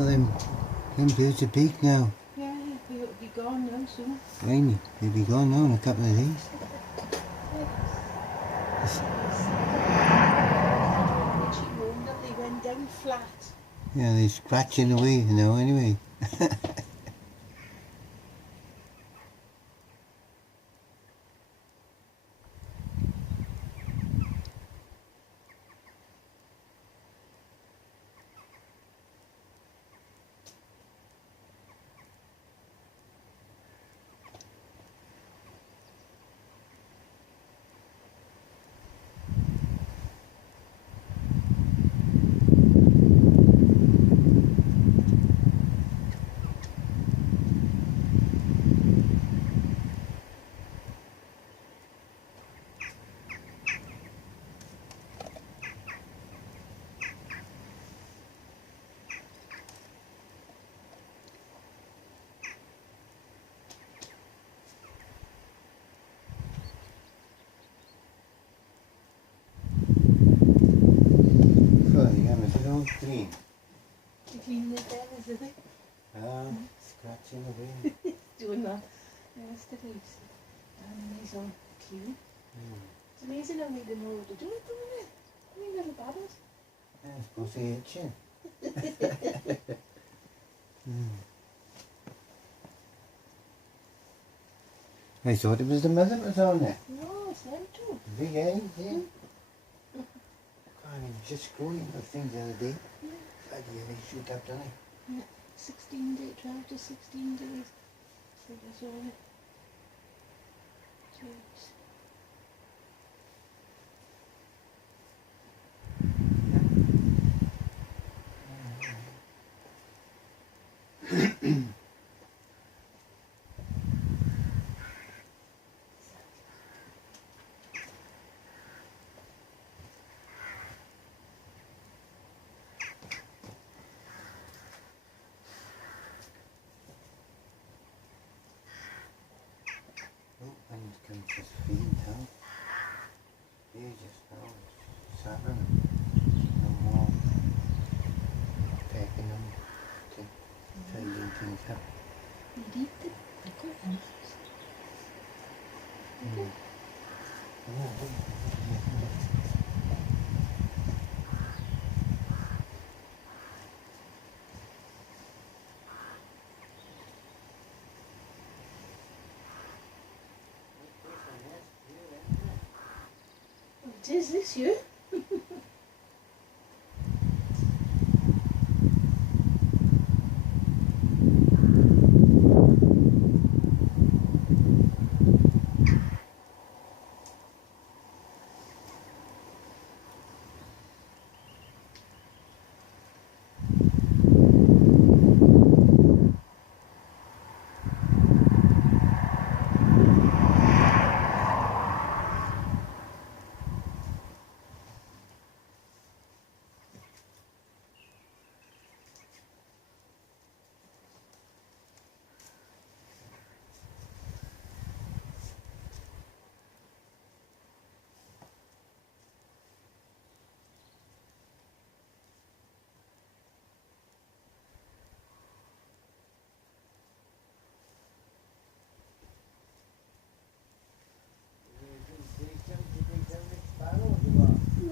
Well, them dudes are big now. Yeah, he'll be gone now soon. Rainy. He'll be gone now in a couple of days. She moaned that they went down flat. Yeah, they're scratching away now anyway. Clean. Clean it then, isn't it? Scratching away. Doing that yesterday. And he's on clean. It's amazing how we didn't know what to do with them, isn't it? I mean, little battles. Yeah, I suppose they're itching. I thought it was the mother that was on there. No, it's them too. Big eggs, yeah. God, he was just growing those things the other day. Bloody hell, they shoot up, don't they? Yeah, 16 days, 12 to 16 days. So that's all it. Jeez. Oh, and it comes his feet now. He just now it's seven. No more pecking them to tidying things up. You eat them? They're quite nice. It is this year.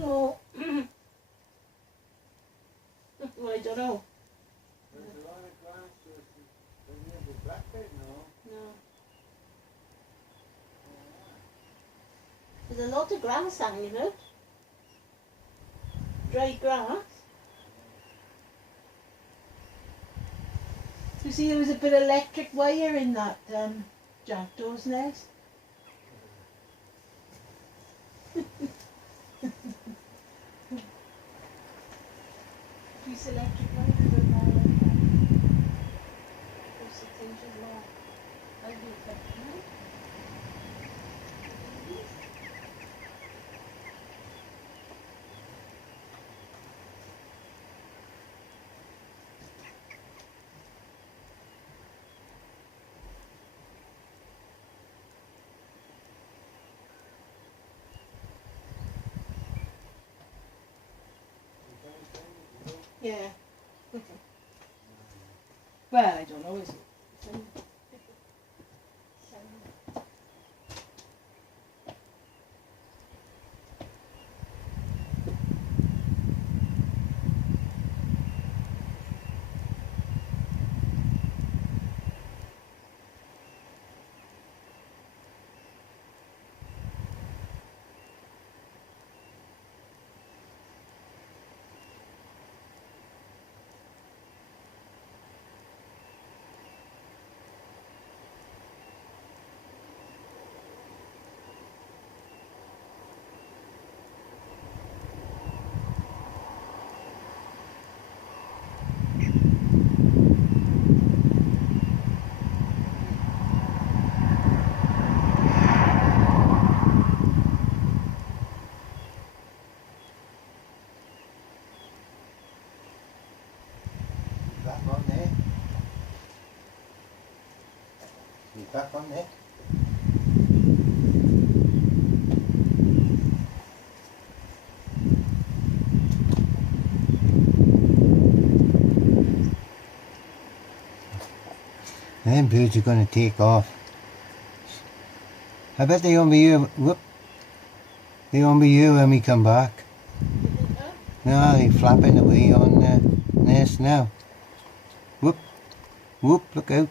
No. Well, I don't know. There's a lot of grass, doesn't have the blackbird, no? No. There's a lot of grass hanging out. Dry grass. You see, there was a bit of electric wire in that jackdaw's nest. Piece of electric wire about that like that. 6 inches long. I'll do it now. Yeah. Well, I don't know, is it? Back on there. You back on there. Them birds are going to take off. I bet they won't be here. Whoop. They won't be here when we come back. No, they're flapping away on the nest now. Whoop. Whoop, look out.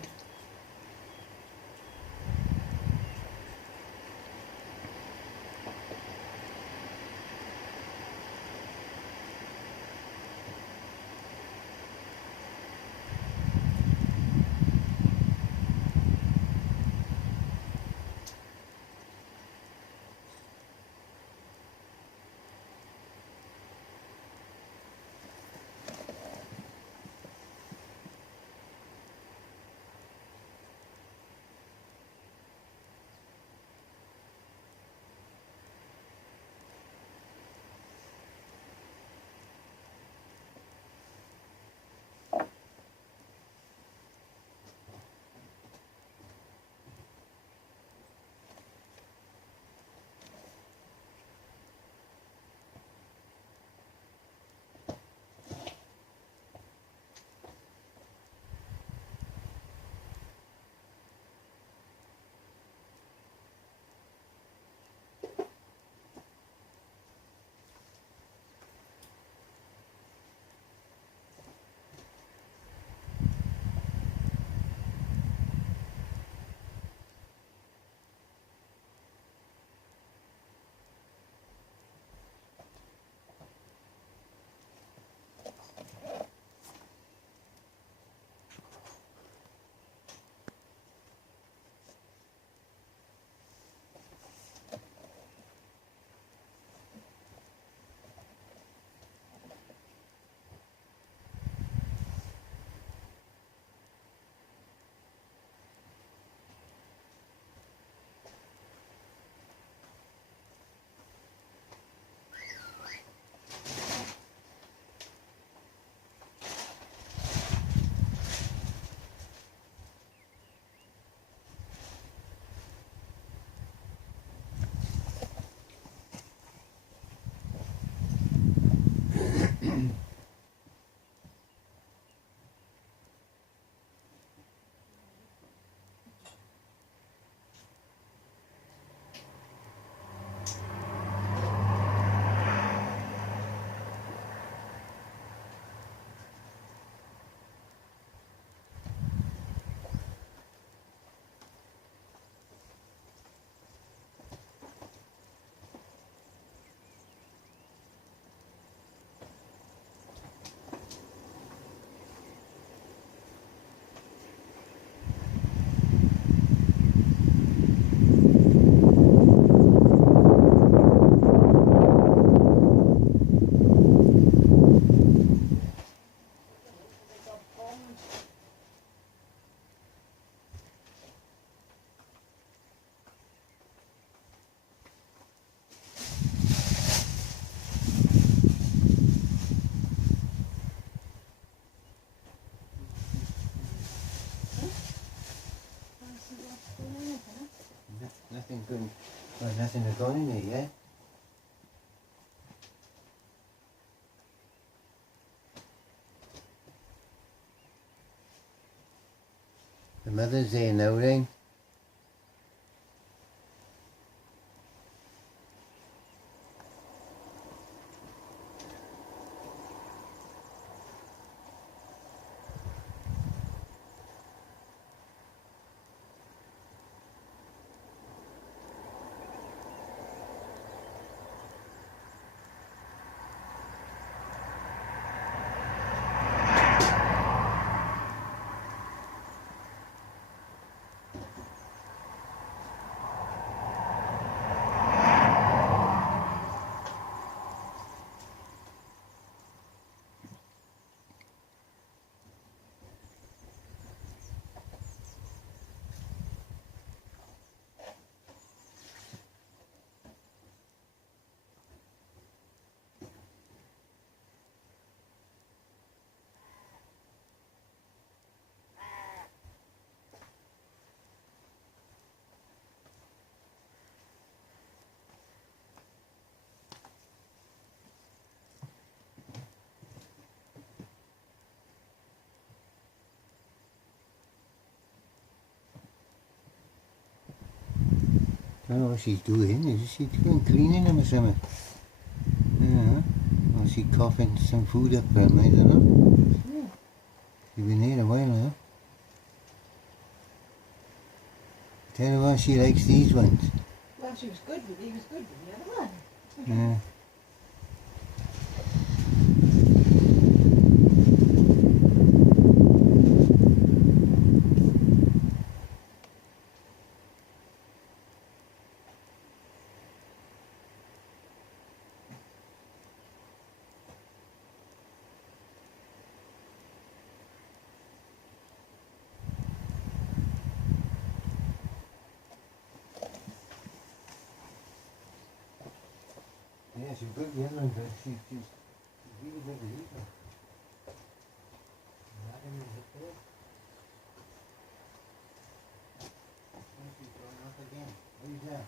Nothing good. Well, nothing to go in it yet. The mother's there now then. I don't know what she's doing. Is she doing cleaning them or something? Yeah. Or is she coughing some food up her, I don't know. Yeah. She's been here a while now. Tell her what, she likes these ones. Well, he was good with the other one. Yeah. Yeah, she's good the other one, but she's really good to eat them. She's going up again. Who's that?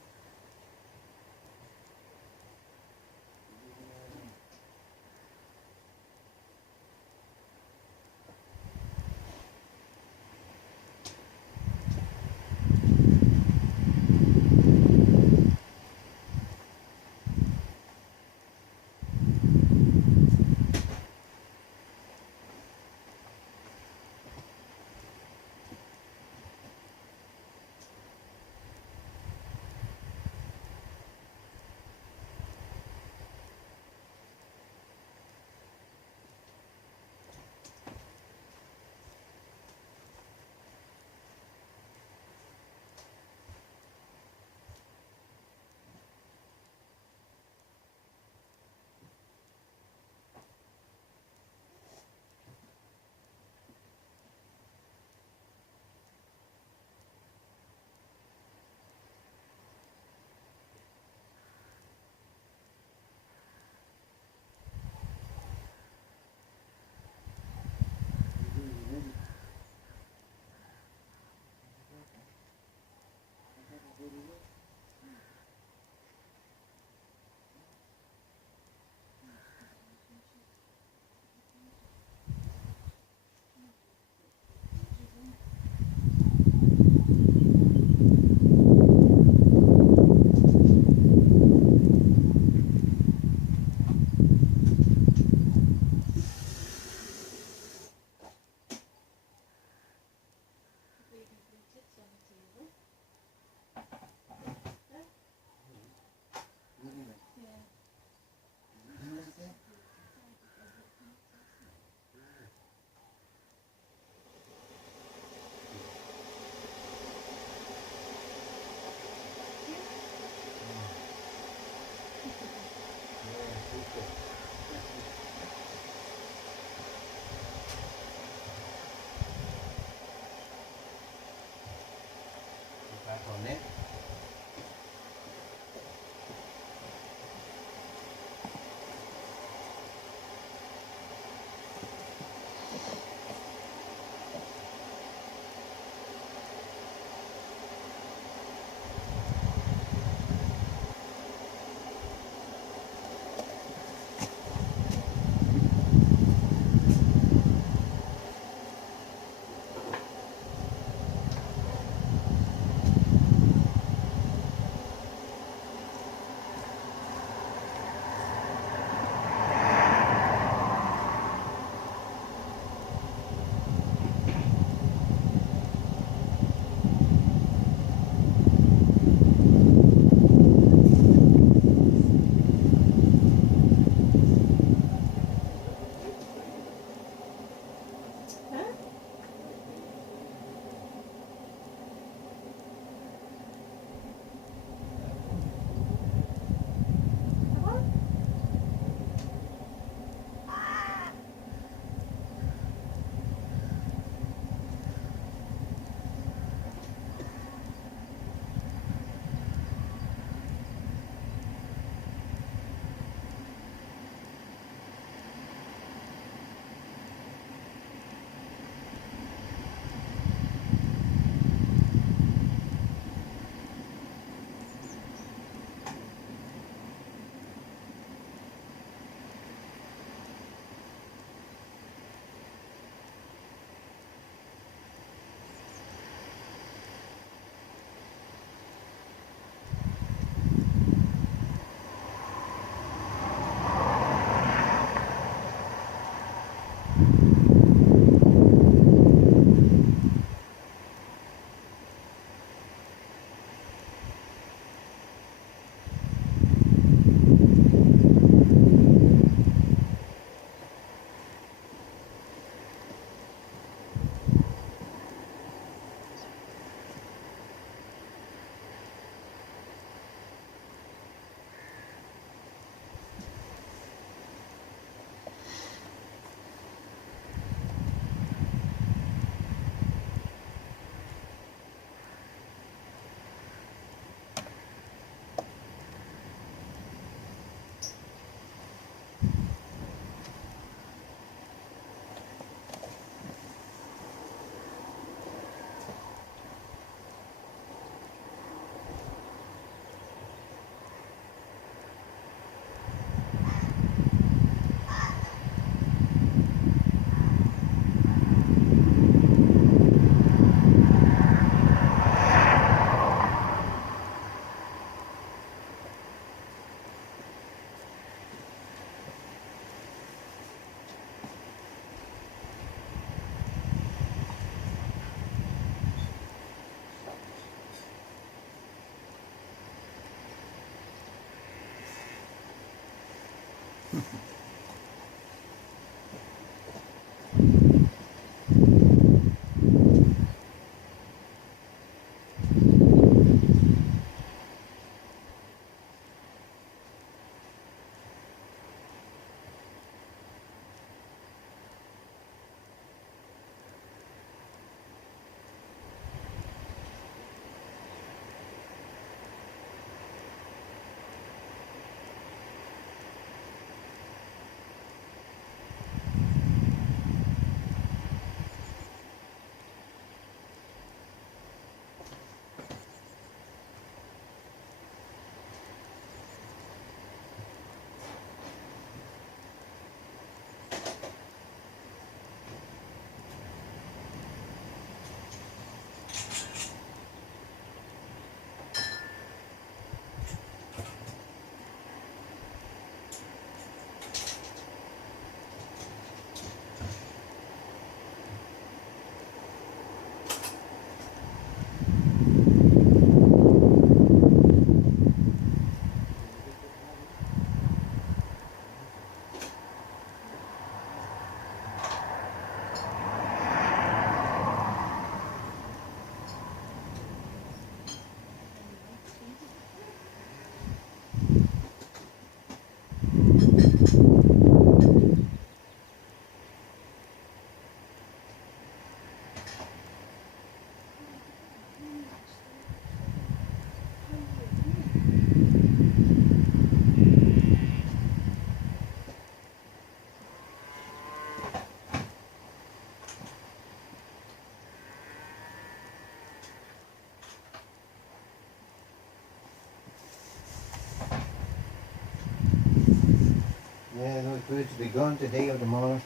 Yeah, those birds will be gone today or tomorrow.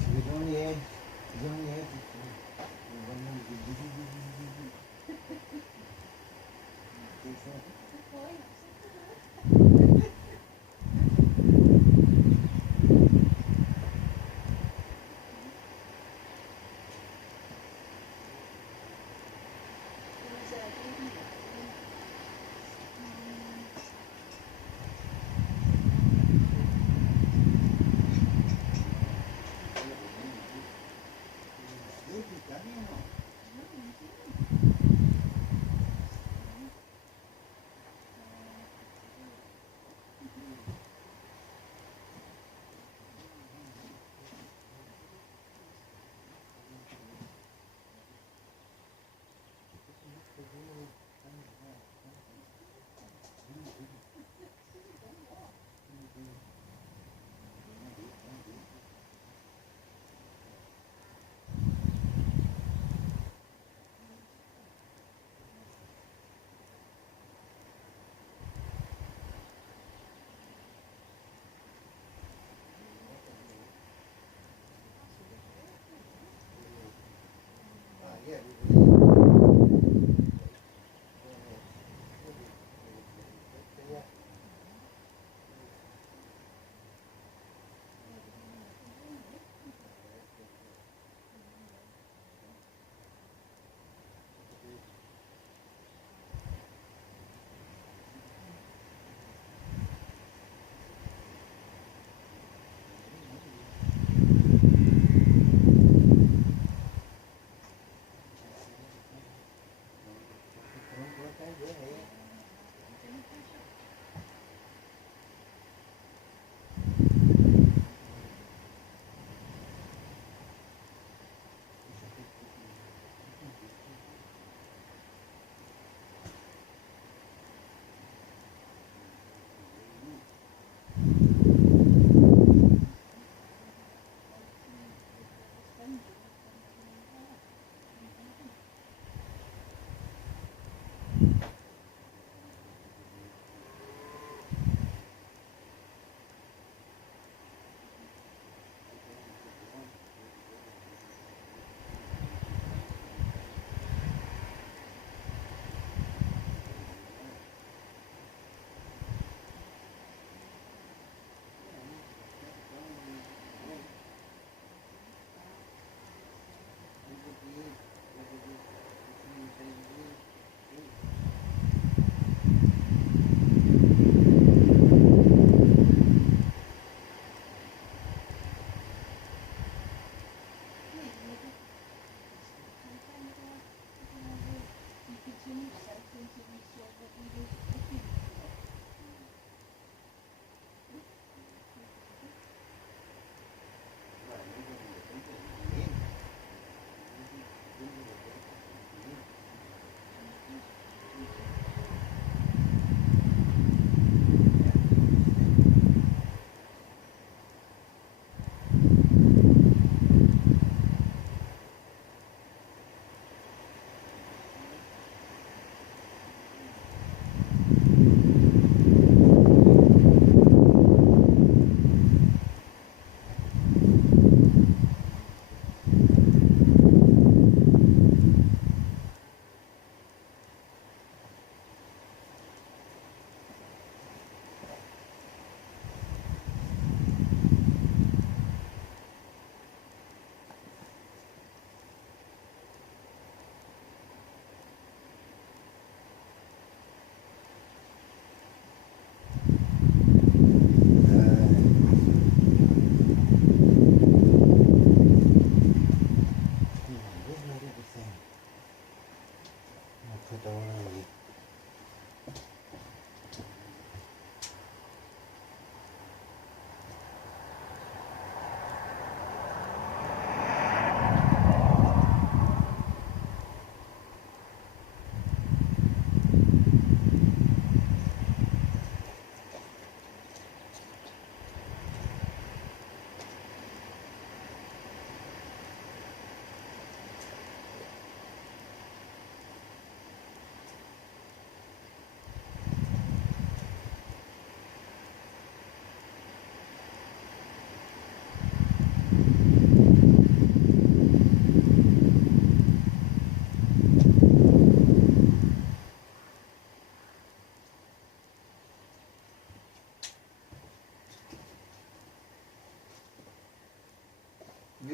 Should be gone, yeah. Gone, yeah.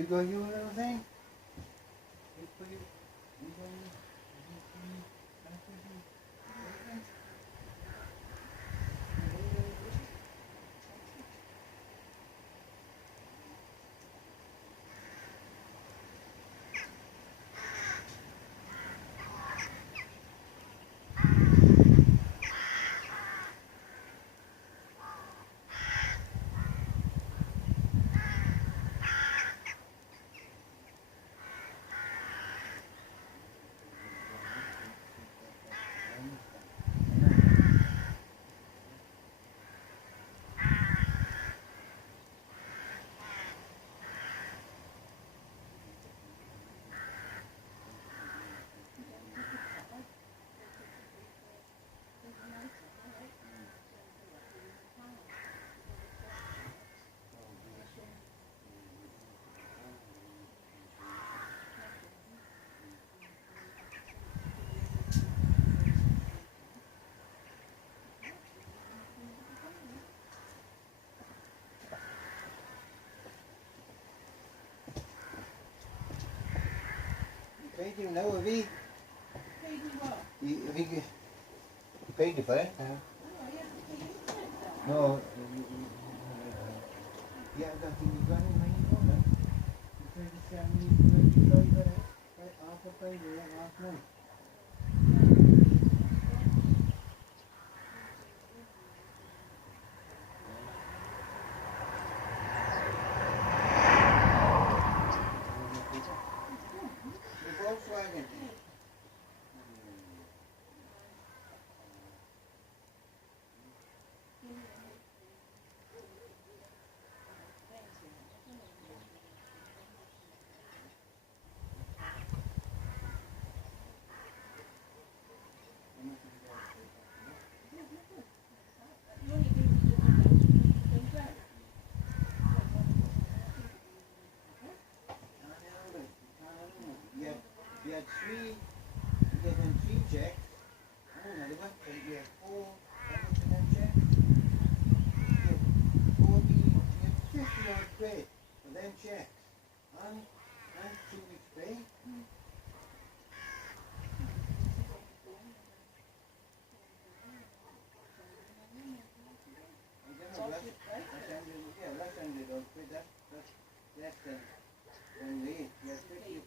You got your little thing? You put it, you got your, paid him now, have he? Paid you what? Have he paid you for it now? Oh, I have to pay you for it now. No, yeah, I don't think you've got any money for that. You tried to sell me 25 for it, right half a price of that last month. The Volkswagen. You only gave me the $2,000. You had three, you gave them 3 checks. Oh no, they went, you had 4, how much in them checks? You had 40, you had 50 odd quid for them checks. And 2 weeks pay. I don't know, last time they don't quit, that's less than me. You had 50.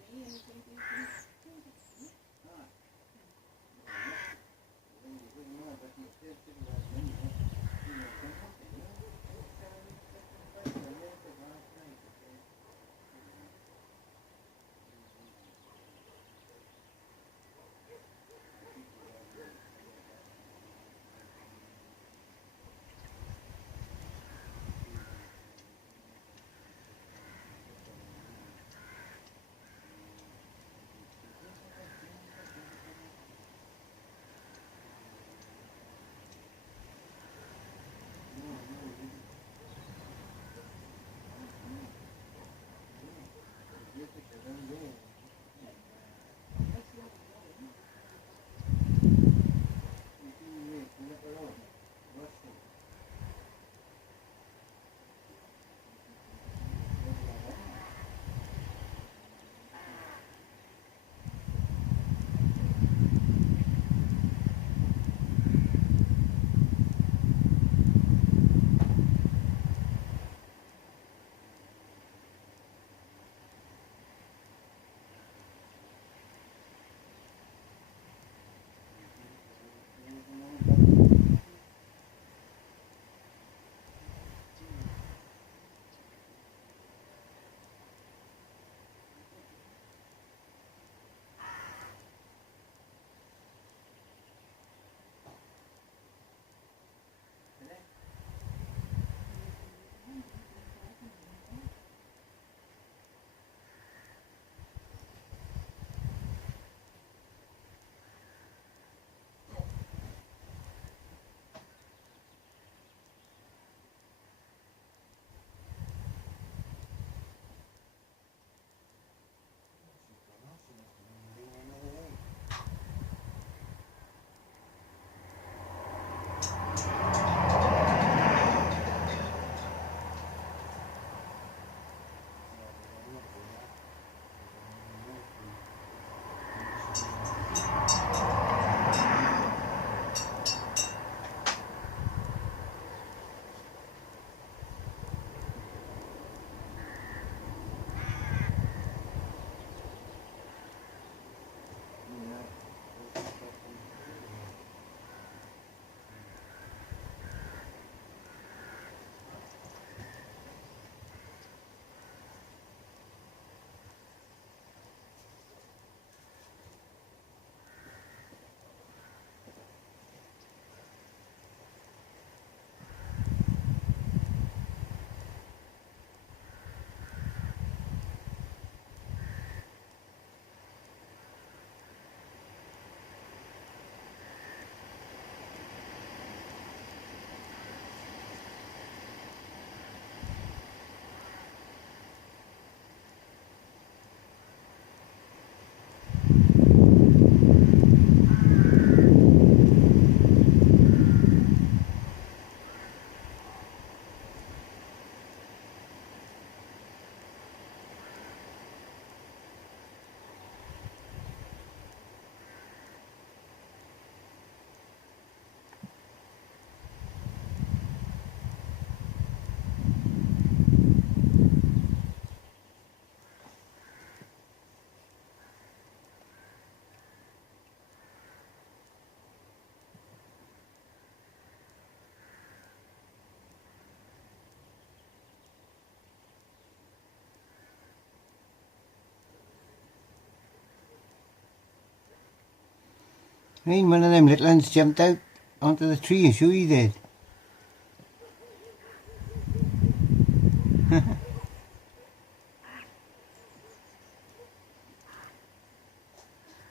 I mean, one of them little ones jumped out onto the tree and sure he did.